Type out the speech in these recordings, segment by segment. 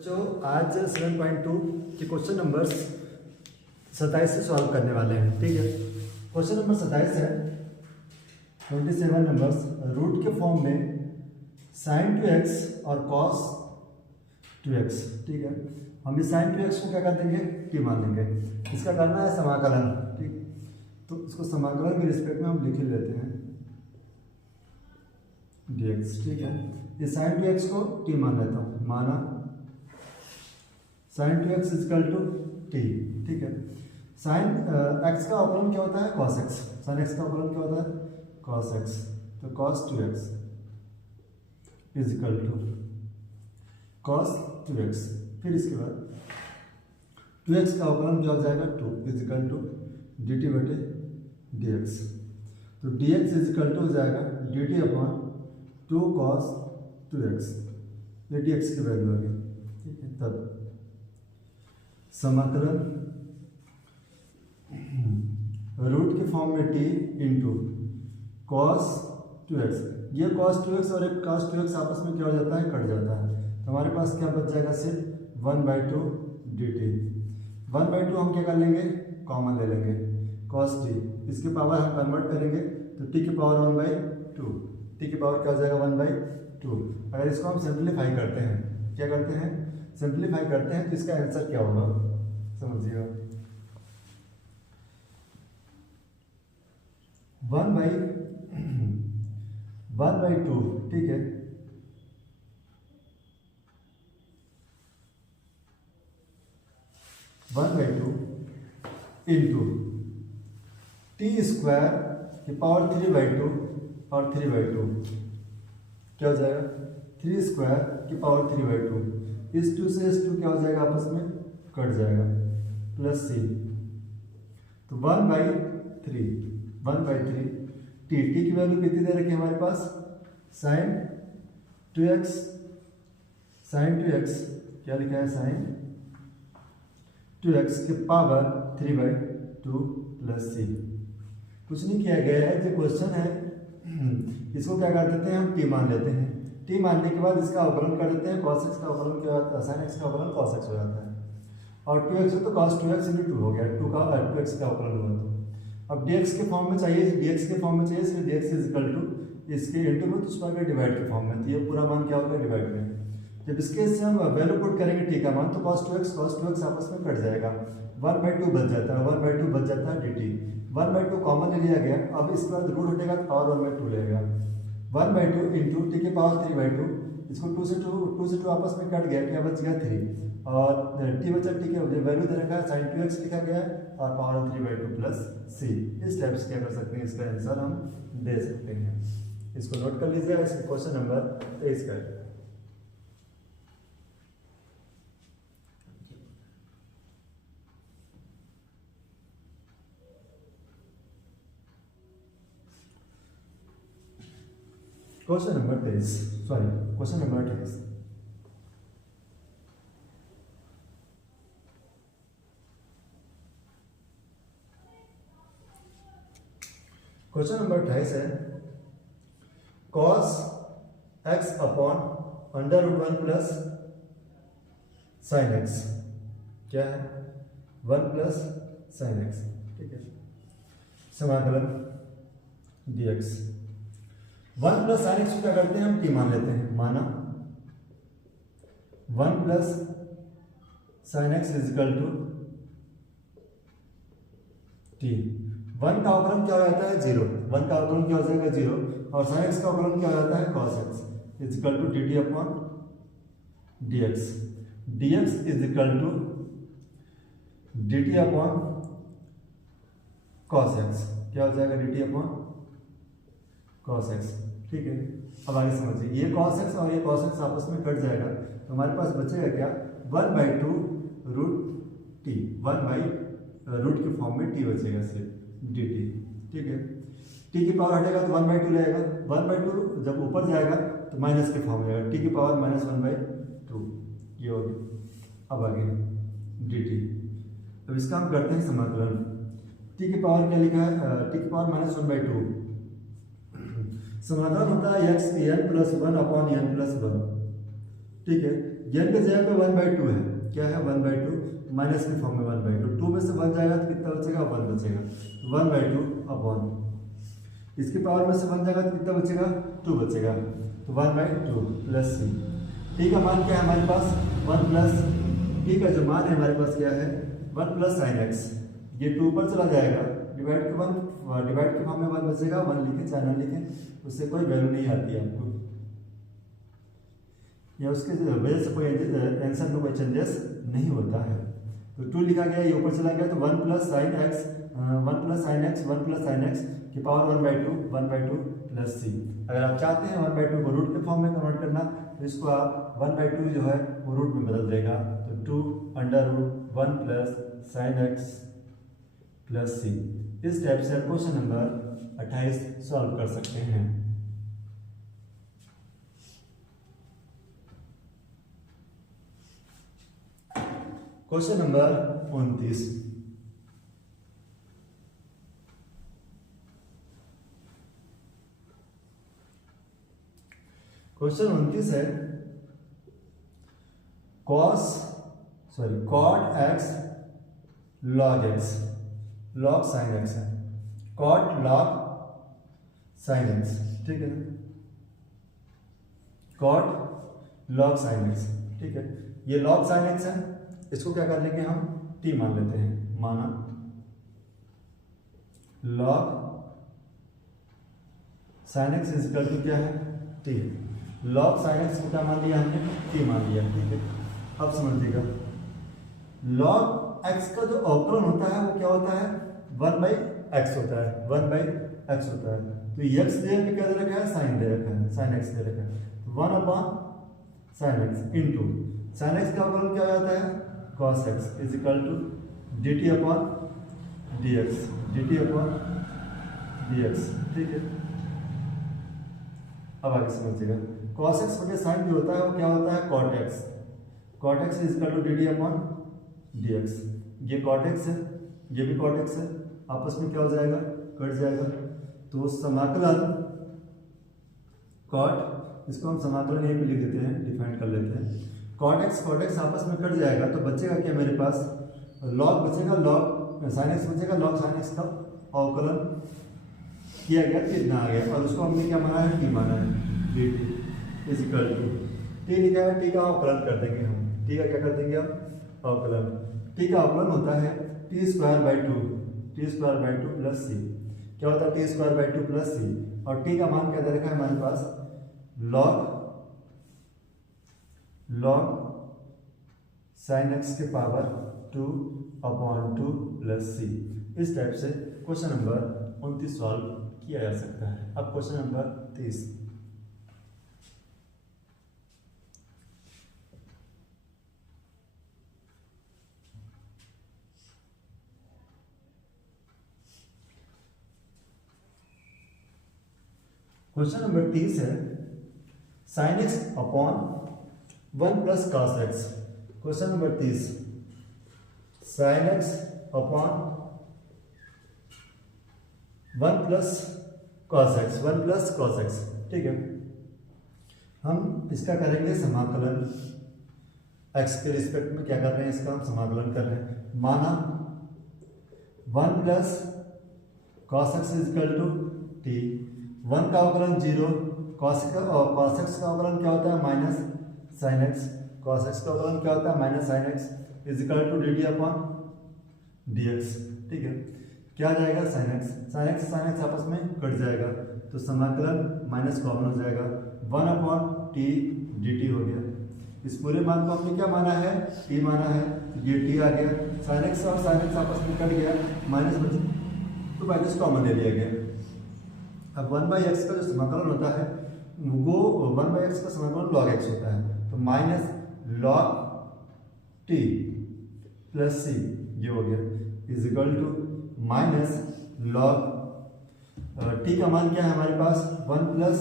जो आज 7.2 के क्वेश्चन नंबर 27 से सॉल्व करने वाले हैं। ठीक है, क्वेश्चन नंबर 27 है 27 नंबर्स रूट के फॉर्म में sin 2x और cos 2x। ठीक है, हम इस sin 2x को क्या कर देंगे, t मान लेंगे। इसका करना है समाकलन। ठीक, तो इसको समाकलन के रिस्पेक्ट में हम लिख ही लेते हैं dx। ठीक है, ये sin 2x को t मान लेता हूँ, माना sin 2x equal to t। ठीक है, sin x का अवकलन क्या होता है, cos x। sin x का अवकलन क्या होता है, cos x। तो cos 2x equal to cos 2x। फिर इसके बाद 2x का अवकलन क्या हो जाएगा, 2 इजकल टू dt बटे dx। तो dx इजकल टू हो जाएगा dt अपॉन 2 cos 2x। ये dx की वैल्यू आ गई। ठीक है, तब समाकलन रूट के फॉर्म में t इंटू cos 2x। ये cos 2x और एक cos 2x आपस में क्या हो जाता है, कट जाता है। तो हमारे पास क्या बच जाएगा, सिर्फ 1/2 dt। 1/2 हम क्या कर लेंगे, कॉमन ले लेंगे, cos t। इसके पावर हम कन्वर्ट करेंगे तो t की पावर 1/2। t की पावर क्या हो जाएगा, 1/2। अगर इसको हम सिंप्लीफाई करते हैं, क्या करते हैं, सिंप्लीफाई करते हैं, तो इसका आंसर क्या होगा समझिएगा, 1/2। ठीक है, one by two into T square की पावर 3/2 और 3/2 क्या हो जाएगा, 3 स्क्वायर की पावर 3/2। इस 2 से इस 2 क्या हो जाएगा, आपस में कट जाएगा, प्लस c। तो 1/3 टी की वैल्यू कितनी दे रखी है हमारे पास, sin 2x। क्या लिखा है, sin 2x की पावर 3/2 प्लस c। कुछ नहीं किया गया है, जो क्वेश्चन है इसको क्या कर देते हैं, हम t मान लेते हैं। t मानने के बाद इसका अवकलन कर देते हैं, cos x का अवकलन क्या होता है, sin x का अवकलन cos x हो जाता है। और 2x हो तो cos 2x इंटू 2 हो गया, 2x का अवकलन हुआ। तो अब dx के फॉर्म में चाहिए, dx के फॉर्म में चाहिए, इसलिए dx इजकल टू इसके इंटू में, तो स्क्वायर का डिवाइड के फॉर्म में। तो ये पूरा मान क्या होगा, डिवाइड में। जब इसके इससे हम वैल्यू पुट करेंगे t का मान, तो cos 2x आपस में कट जाएगा, 1/2 बच जाता है, 1/2 बच जाता है dt। 1/2 कॉमन ले लिया गया। अब इसके बाद रूट हटेगा तो पावर 1/2 लेगा, 1/2 इंटू टी की पावर 3/2। इसको 2 से 2 आपस में कट गया, क्या बच गया 3। और टी बचा, टी का वैल्यू दे रखा है sin 2x लिखा गया है, और पावर 3/2 प्लस c। इस टाइप से क्या कर सकते हैं, इसका आंसर हम दे सकते हैं। इसको नोट कर लीजिए, इसका क्वेश्चन नंबर 23 का। Question number 23, sorry question number 28। Question number 28 है cos x upon √1 plus sin x। क्या है, 1 प्लस sin x। ठीक है, समाकलन dx। 1 प्लस sin x को क्या करते हैं, हम t मान लेते हैं, माना 1 plus sin x equal to t। 1 का अवकलन क्या हो जाता है, 0। 1 का अवकलन क्या हो जाएगा, 0। और sin x का अवकलन क्या हो जाता है, cos x equal to dt upon dx। dx equal to dt upon cos x। क्या हो जाएगा, dt अपॉन cos x। ठीक है, अब आगे समझिए, ये cos x और ये cos x आपस में कट जाएगा, तो हमारे पास बचेगा क्या, 1/2 रूट t। 1/रूट के फॉर्म में t बचेगा सिर्फ dt। ठीक है, t की पावर हटेगा तो 1/2 रहेगा, 1/2 जब ऊपर जाएगा तो माइनस के फॉर्म में जाएगा, t की पावर -1/2 ये होगी। अब आगे dt। अब इसका हम करते हैं समाकलन। t की पावर क्या लिखा है, t की पावर -1/2। समाधान होता है x n + 1 अपॉन n + 1। ठीक है, n के जगह पे 1/2 है, क्या है 1/2, माइनस के फॉर्म में 1/2, 2 में से 1 जाएगा तो कितना बचेगा 1 बचेगा, 1/2 अपॉन इसकी पावर में से 1 जाएगा तो कितना बचेगा 2 बचेगा, तो 1/2 प्लस सी। टी का मान क्या है हमारे पास 1 प्लस टी का जो मान है हमारे पास क्या है 1 प्लस साइन एक्स, ये 2 पर चला जाएगा, डिवाइड के फॉर्म में 1 बचेगा, 1 लिखे चाहे ना लिखे उससे कोई वैल्यू नहीं आती है आपको, या उसके वजह से कोई आंसर में कोई चेंजेस नहीं होता है। तो 2 लिखा गया, ये ऊपर चला गया, तो 1 plus sine x 1 plus sine x की पावर 1/2 प्लस सी। अगर आप चाहते हैं 1/2 को रूट के फॉर्म में कन्वर्ट करना तो इसको आप 1/2 जो है वो रूट में बदल देगा, तो 2/1 प्लस साइन एक्स प्लस सी। इस टाइप से आप क्वेश्चन नंबर 28 सॉल्व कर सकते हैं। क्वेश्चन नंबर 29, क्वेश्चन 29 है cot x log x, log sine x है, कॉट लॉग साइन एक्स, ठीक है ना, कॉट लॉग साइन एक्स, ठीक है, ये लॉग साइन एक्स है, इसको क्या कर लेंगे हम t मान लेते हैं, माना log sin x equal to क्या है t, log sin x को क्या मान लिया हमने t मान लिया, ठीक है। अब समझिएगा log x का जो अवकलन होता है वो क्या होता है 1/x होता है, 1/x होता है, तो x दे पे क्या दे रखा है साइन दे रखा है, sin x दे रखा है, 1/sin x into sin x का अवकलन क्या हो जाता है cos x is equal to dt upon dx, dt upon dx, ठीक है। अब आगे समझिएगा cos x बटे sin जो होता है वो क्या होता है cot x, cot x is equal to dt upon dx, ये cot x है ये भी cot x है, आपस में क्या हो जाएगा कट जाएगा, तो समाकलन cot, इसको हम समाकलन यहीं पे लिख देते हैं, डिफाइन कर लेते हैं, cot x आपस में कट जाएगा, तो बचेगा क्या मेरे पास log बचेगा, log sin x बचेगा, log sin x का अवकलन किया गया कितना आ गया, और उसको हमने क्या माना है t माना है, dt is equal to t लिखा है, t का अवकलन कर देंगे हम, t का क्या कर देंगे हम अवकलन, t का अवकलन होता है t² प्लस c, क्या होता है t² प्लस c, और t का मान क्या दे रखा है हमारे पास log sin x के पावर 2/2 प्लस c। इस टाइप से क्वेश्चन नंबर 29 सॉल्व किया जा सकता है। अब क्वेश्चन नंबर 30, क्वेश्चन नंबर 30 है sin x upon 1 plus cos x। Question number 30 sin x upon 1 plus cos x, ठीक है। हम इसका करेंगे समाकलन, x के रिस्पेक्ट में क्या कर रहे हैं, इसका हम समाकलन कर रहे हैं, माना 1 plus cos x is equal to t, 1 का अवकलन 0, cos x का अवकलन क्या होता है minus sin x, cos x का अवकलन क्या होता है minus sin x is equal to dt upon dx, ठीक है। क्या आ जाएगा sin x आपस में कट जाएगा, तो समाकलन माइनस कॉमन हो जाएगा, 1/t dt हो गया। इस पूरे मान को हमने क्या माना है t माना है, तो ये t आ गया, sin x और sin x आपस में कट गया, माइनस बच तो माइनस कॉमन ले लिया गया। अब 1/x का जो समाकलन होता है वो 1/x का समाकलन log x होता है, तो minus log t plus c ये हो गया is equal to minus log t का मान क्या है हमारे पास 1 plus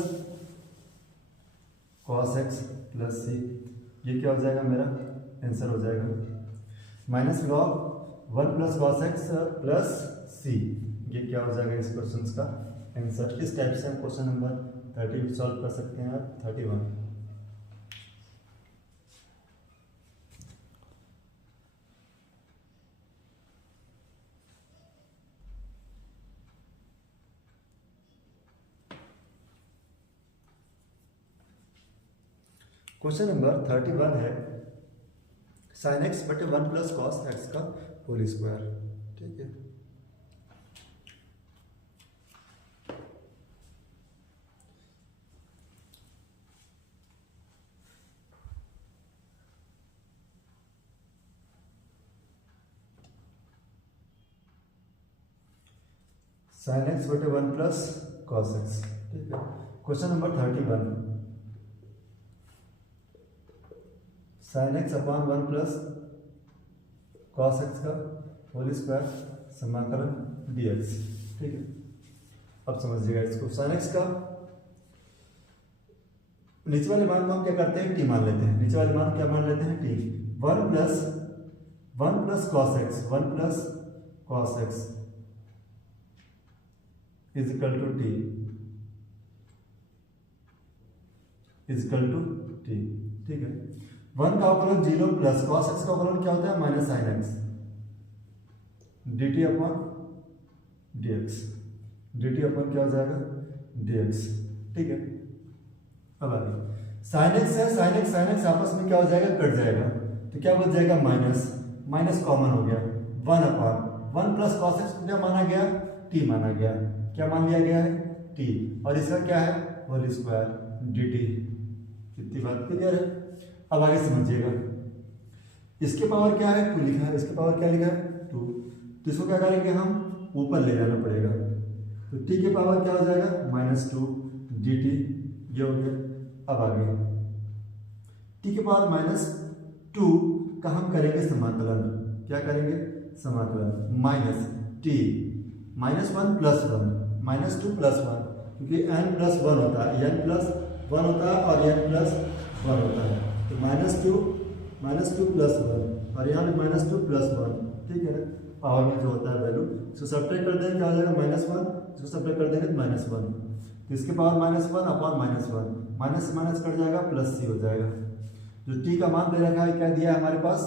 cos x plus c, ये क्या हो जाएगा मेरा आंसर हो जाएगा, minus log 1 plus cos x plus c, ये क्या हो जाएगा इस क्वेश्चन का आंसर। इस टाइप से हम क्वेश्चन नंबर 30 सॉल्व कर सकते हैं। 31 क्वेश्चन नंबर 31 है sin x बटे 1 प्लस कॉस एक्स का होल स्क्वायर। ठीक है, sin x बटे 1 प्लस कॉस एक्स। ठीक है, question number 31 sin x upon 1 plus cos x का होल स्क्वायर समाकलन dx। ठीक है, अब समझिएगा इसको। sin x का नीचे वाले मान को हम क्या करते हैं, t मान लेते हैं। नीचे वाले मान क्या मान लेते हैं, t। 1 plus cos x, 1 plus cos x is equal to T, is equal to T. ठीक है, 1 का अवकलन 0 प्लस कॉस एक्स का अवकलन क्या होता है, minus sine x D T upon D x. D T upon क्या हो जाएगा, डी एक्स। ठीक है, अब आगे साइन एक्स है, साइन एक्स आपस में क्या हो जाएगा, कट जाएगा, तो क्या बच जाएगा, माइनस कॉमन हो गया। 1 अपॉन 1 प्लस कॉस एक्स को क्या माना गया, टी माना गया। क्या मान लिया गया है, टी, और इसका क्या है, होल स्क्वायर डी टी। कितनी बात क्लियर है। अब आगे समझिएगा, इसके पावर क्या है, 2 लिखा है, इसके पावर क्या लिखा है, 2। तो इसको क्या करेंगे, हम ऊपर ले जाना पड़ेगा। तो टी के पावर क्या हो जाएगा, -2 डी टी, ये हो गया। अब आगे टी के पावर -2 का हम करेंगे समाकलन। क्या करेंगे, समाकलन माइनस टी -1 प्लस 1, -2 प्लस 1, क्योंकि n प्लस 1 होता है, n प्लस 1 होता है और n प्लस 1 होता है। तो -2 प्लस 1 और यहाँ पे -2 प्लस 1। ठीक है ना, पावर में जो होता है वैल्यू, इसको सब्ट्रैक्ट कर देंगे क्या हो जाएगा, -1, इसको सब्ट्रैक्ट कर देंगे तो -1। तो इसके पावर -1 अपॉन -1, माइनस से माइनस कट जाएगा, प्लस सी हो जाएगा। जो टी का मान दे रखा है, क्या दिया है हमारे पास,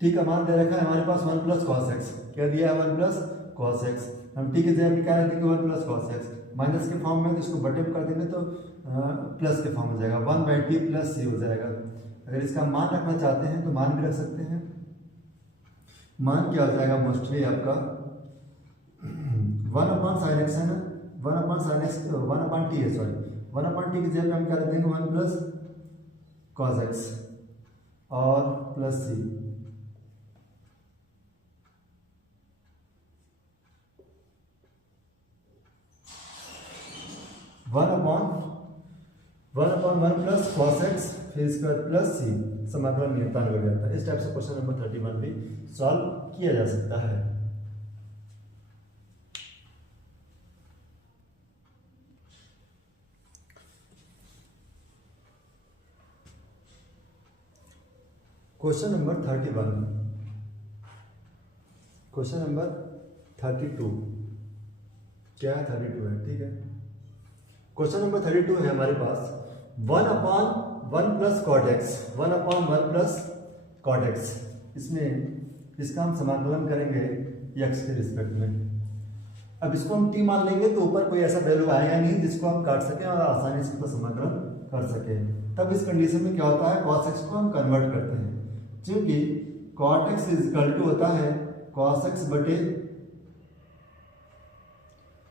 टी का मान दे रखा है हमारे पास 1 प्लस कॉस एक्स। क्या दिया है, 1 प्लस कॉस एक्स। हम टी के जगह क्या रखेंगे, 1 प्लस कॉस एक्स। माइनस के फॉर्म में तो इसको बटे में कर देंगे तो प्लस के फॉर्म हो जाएगा, 1/t प्लस सी हो जाएगा। अगर इसका मान रखना चाहते हैं तो मान भी रख सकते हैं। मान क्या हो जाएगा, मोस्टली आपका 1 अपॉन साइन एक्स है ना, 1 upon sine x, 1 upon T है, सॉरी 1 अपॉन टी की जगह हम क्या रख देंगे, 1 प्लस कॉस एक्स और प्लस सी। 1 अपॉन 1 प्लस कॉस एक्स फिर स्क्वायर प्लस सी, समाकलन नियतांक हो जाता है। इस टाइप से क्वेश्चन नंबर 31 भी सॉल्व किया जा सकता है। क्वेश्चन नंबर 31, क्वेश्चन नंबर 32, क्या है, 32 है। ठीक है, क्वेश्चन नंबर 32 है हमारे पास 1 upon 1 plus cot x, 1 upon 1 plus cot x. इसमें इसका हम समाकलन करेंगे एक्स के रिस्पेक्ट में। अब इसको हम टी मान लेंगे तो ऊपर कोई ऐसा वैल्यू आएगा नहीं जिसको हम काट सकें और आसानी से इसका समाकलन कर सकें। तब इस कंडीशन में क्या होता है, कॉस एक्स को हम कन्वर्ट करते हैं, क्योंकि cot x is equal to होता है कॉस एक्स बटे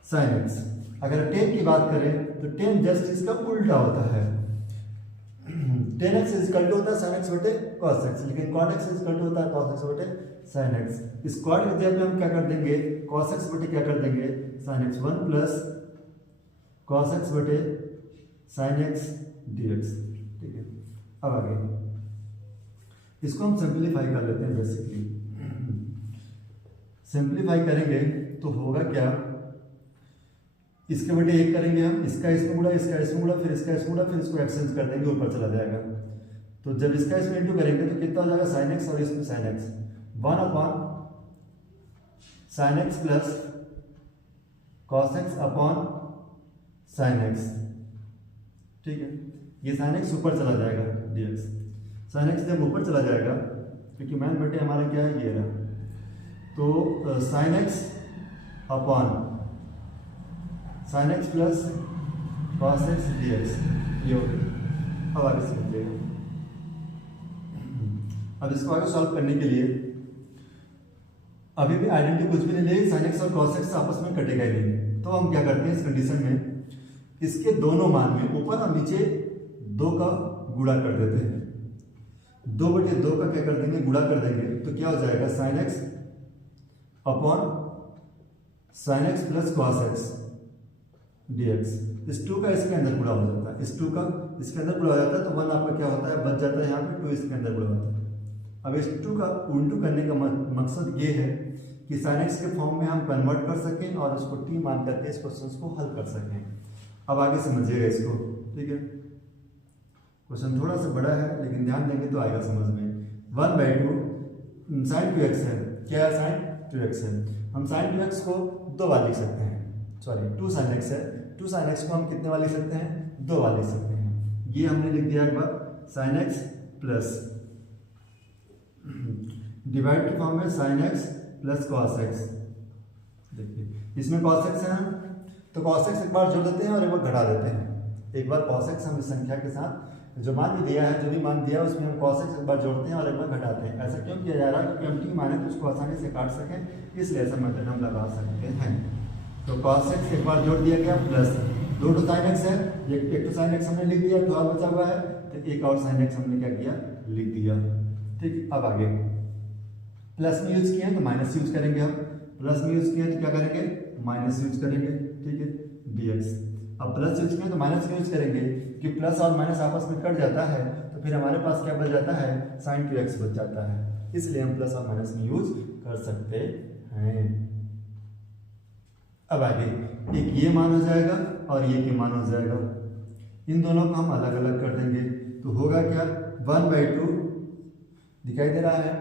साइन एक्स। अगर टेन की बात करें तो टेन जस्ट इसका उल्टा होता है, tan x is equal to होता है साइन एक्स बटे कॉस एक्स, लेकिन cot x is equal to होता है कॉस एक्स बटे साइन एक्स। इस कॉट की जगह पे हम क्या कर देंगे, कॉस एक्स बटे क्या कर देंगे, sine x, 1 plus cos x बटे साइन एक्स डी एक्स। ठीक है, अब आगे इसको हम सिंप्लीफाई कर लेते हैं। बेसिकली सिंप्लीफाई करेंगे तो होगा क्या, इसके बटे 1 करेंगे हम, इसका इसमें गुणा, इसका इसमें गुणा, फिर इसका इसमें गुणा, फिर इसको एक्सचेंज कर देंगे, ऊपर चला जाएगा। तो जब इसका इसमें इंटू करेंगे तो कितना हो जाएगा, साइन एक्स और इसमें sine x, 1 upon sine x plus cos x upon sine x. ठीक है, ये साइन एक्स ऊपर चला जाएगा dx, साइन एक्स जब ऊपर चला जाएगा, क्योंकि मैन बटे हमारा क्या है, ये रहा, तो sine x upon sine x plus cos x D x, ये हो गया। अब आगे समझिएगा। अब इसको आगे सॉल्व करने के लिए अभी भी आइडेंटिटी कुछ भी नहीं लेगी, sin x और cos x आपस में कटेगा ही नहीं। तो हम क्या करते हैं इस कंडीशन में, इसके दोनों मान में ऊपर और नीचे 2 का गुणा कर देते हैं। 2/2 का क्या कर देंगे, गुणा कर देंगे, तो क्या हो जाएगा sin x upon sin x plus cos x dx। इस 2 का इसके अंदर गुणा हो जाता है, इस 2 का इसके अंदर गुणा हो जाता है, तो 1 आपका क्या होता है, बच जाता है यहाँ पे, 2 इसके अंदर गुणा होता है। अब इस 2 का उल्टू करने का मकसद ये है कि sin x के फॉर्म में हम कन्वर्ट कर सकें और उसको t मान करके इस क्वेश्चन को हल कर सकें। अब आगे समझिएगा इसको, ठीक है। क्वेश्चन थोड़ा सा बड़ा है लेकिन ध्यान देंगे तो आएगा समझ में। 1/2 sin 2x है, क्या है, sin 2x है। हम sin 2x को 2 बार लिख सकते हैं, सॉरी 2 sin x है, 2 sin x को हम कितने बार लिख सकते हैं, 2 बार लिख सकते हैं। ये हमने लिख दिया एक बार sin x प्लस डिवाइड के फॉर्म में sin x plus cos x। देखिए इसमें cos x है, तो cos x एक बार जोड़ देते हैं और एक बार घटा देते हैं। एक बार cos x हम इस संख्या के साथ जो मान भी दिया है, जो भी मान दिया है उसमें हम cos x एक बार जोड़ते हैं और एक बार घटाते हैं। ऐसा क्यों किया जा रहा है, क्योंकि हम t माने तो उसको आसानी से काट सकें, इसलिए ऐसा मेथड हम लगा सकते हैं। तो cos x एक बार जोड़ दिया गया प्लस 2 sin x है, एक तो sin x हमने लिख दिया, तो और बचा हुआ है, तो एक और sin x हमने क्या किया, लिख दिया, ठीक। अब आगे प्लस में यूज किया है तो माइनस यूज करेंगे, हम प्लस में यूज किया तो क्या करेंगे, माइनस यूज करेंगे, ठीक है, dx। अब प्लस यूज किया तो माइनस यूज करेंगे, कि प्लस और माइनस आपस में कट जाता है, तो फिर हमारे पास क्या बच जाता है, sin 2x बच जाता है, इसलिए हम प्लस और माइनस में यूज कर सकते हैं। अब आगे एक ये मान हो जाएगा और ये मान हो जाएगा, इन दोनों को हम अलग अलग कर देंगे, तो होगा क्या, 1/2 दिखाई दे रहा है,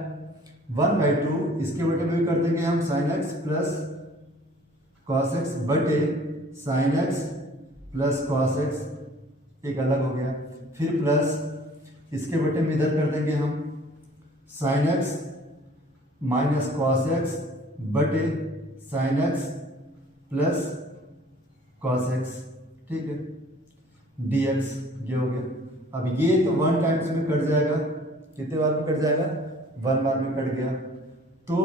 1/2 इसके बटे में भी कर देंगे हम sin x plus cos x बटे sin x plus cos x, एक अलग हो गया। फिर प्लस इसके बटे में इधर कर देंगे हम sin x minus cos x बटे sin x plus cos x, ठीक है, dx ये हो गया। अब ये तो 1 टाइम्स में कट जाएगा, कितने बार में कट जाएगा, 1 बार में कट गया, तो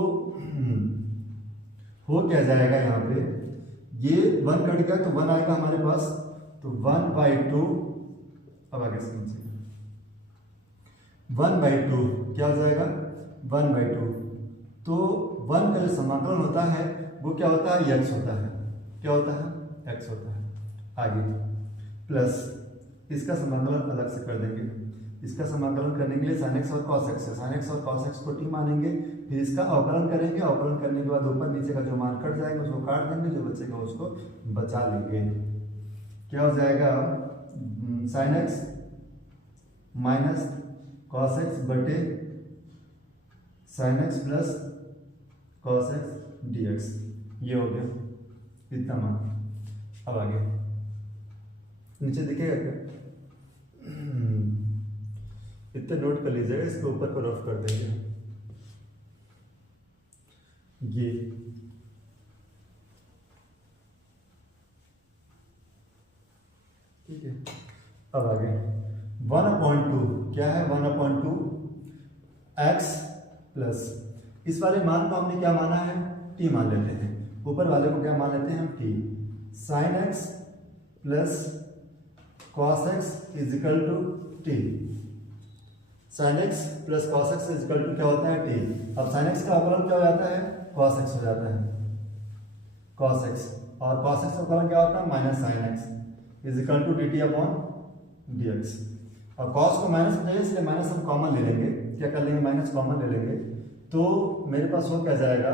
हो क्या जाएगा यहाँ पे, ये 1 कट गया तो 1 आएगा हमारे पास, तो 1/2। अब आगे समझिए, 1/2 क्या हो जाएगा, 1/2, तो 1 का जो समाकलन होता है वो क्या होता है, x होता है, क्या होता है, x होता है। आगे प्लस इसका समाकलन अलग से कर देंगे, इसका समाकलन करने के लिए sin x और cos x है, sin x और cos x को t मानेंगे, फिर इसका अवकलन करेंगे, अवकलन करने के बाद ऊपर नीचे का जो मान कट जाएगा उसको काट देंगे, जो बचेगा उसको बचा लेंगे। क्या हो जाएगा, sin x minus cos x बटे sin x plus cos x dx, ये हो गया इतना मान। अब आगे नीचे दिखेगा क्या, इतना नोट कर लीजिएगा, इसके ऊपर को रफ कर देंगे ये, ठीक है। अब आगे 1/2 क्या है, 1/2 x प्लस, इस वाले मान को हमने क्या माना है, t मान लेते हैं, ऊपर वाले को क्या मान लेते हैं हम, t, sin x plus cos x is equal to t, sin x plus cos x is equal to क्या होता है, t। अब sin x का अवकलन क्या हो जाता है, cos x हो जाता है, cos x, और cos x का अवकलन क्या होता है, minus sin x is equal to dt upon dx। और cos को माइनस में, इसलिए माइनस हम कॉमन ले लेंगे, क्या कर लेंगे, माइनस कॉमन ले लेंगे, तो मेरे पास हो क्या जाएगा,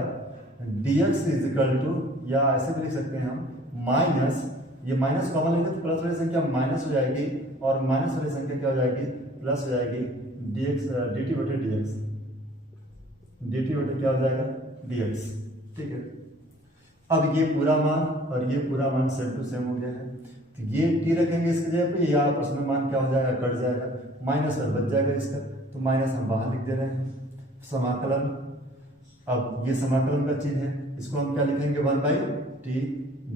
dx इज इक्वल टू, या ऐसे भी लिख सकते हैं हम, माइनस, ये माइनस कॉमन लेंगे तो प्लस वाली संख्या माइनस हो जाएगी, और माइनस वाली संख्या क्या हो जाएगी, प्लस हो जाएगी, dx dt बटे dx, dt बटे क्या हो जाएगा, dx, ठीक है। अब ये पूरा मान और ये पूरा मान सेम टू सेम हो गया है, तो ये t रखेंगे इसकी जगह पे, या आपस में मान क्या हो जाएगा, कट जाएगा, माइनस और बच जाएगा इसका, तो माइनस हम बाहर लिख दे रहे हैं। समाकलन, अब ये समाकलन का चीज है, इसको हम क्या लिखेंगे, 1/t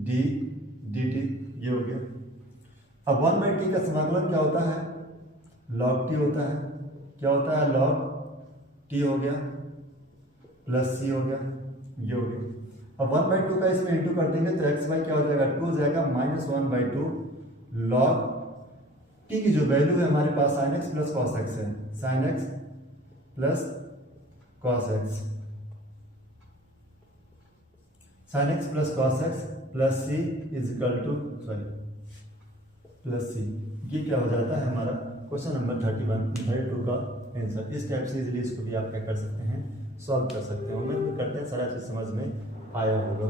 d dt, ये हो गया। अब 1/t का समाकलन क्या होता है, लॉग टी होता है, क्या होता है लॉग टी हो गया प्लस सी हो गया, ये हो गया। अब 1/2 का इसमें इंटू कर देंगे तो एक्स बाई क्या हो जाएगा 2 हो जाएगा -1/2 लॉग टी की जो वैल्यू है हमारे पास sine x plus cos x है, sine x plus cos x, sine x plus cos x plus C is equal to plus C. ये क्या हो जाता है हमारा क्वेश्चन नंबर 32 का आंसर। इस टाइप से इजीली इसको भी आप क्या कर सकते हैं, सॉल्व कर सकते हैं। उम्मीद करते हैं सारा चीज समझ में आया होगा।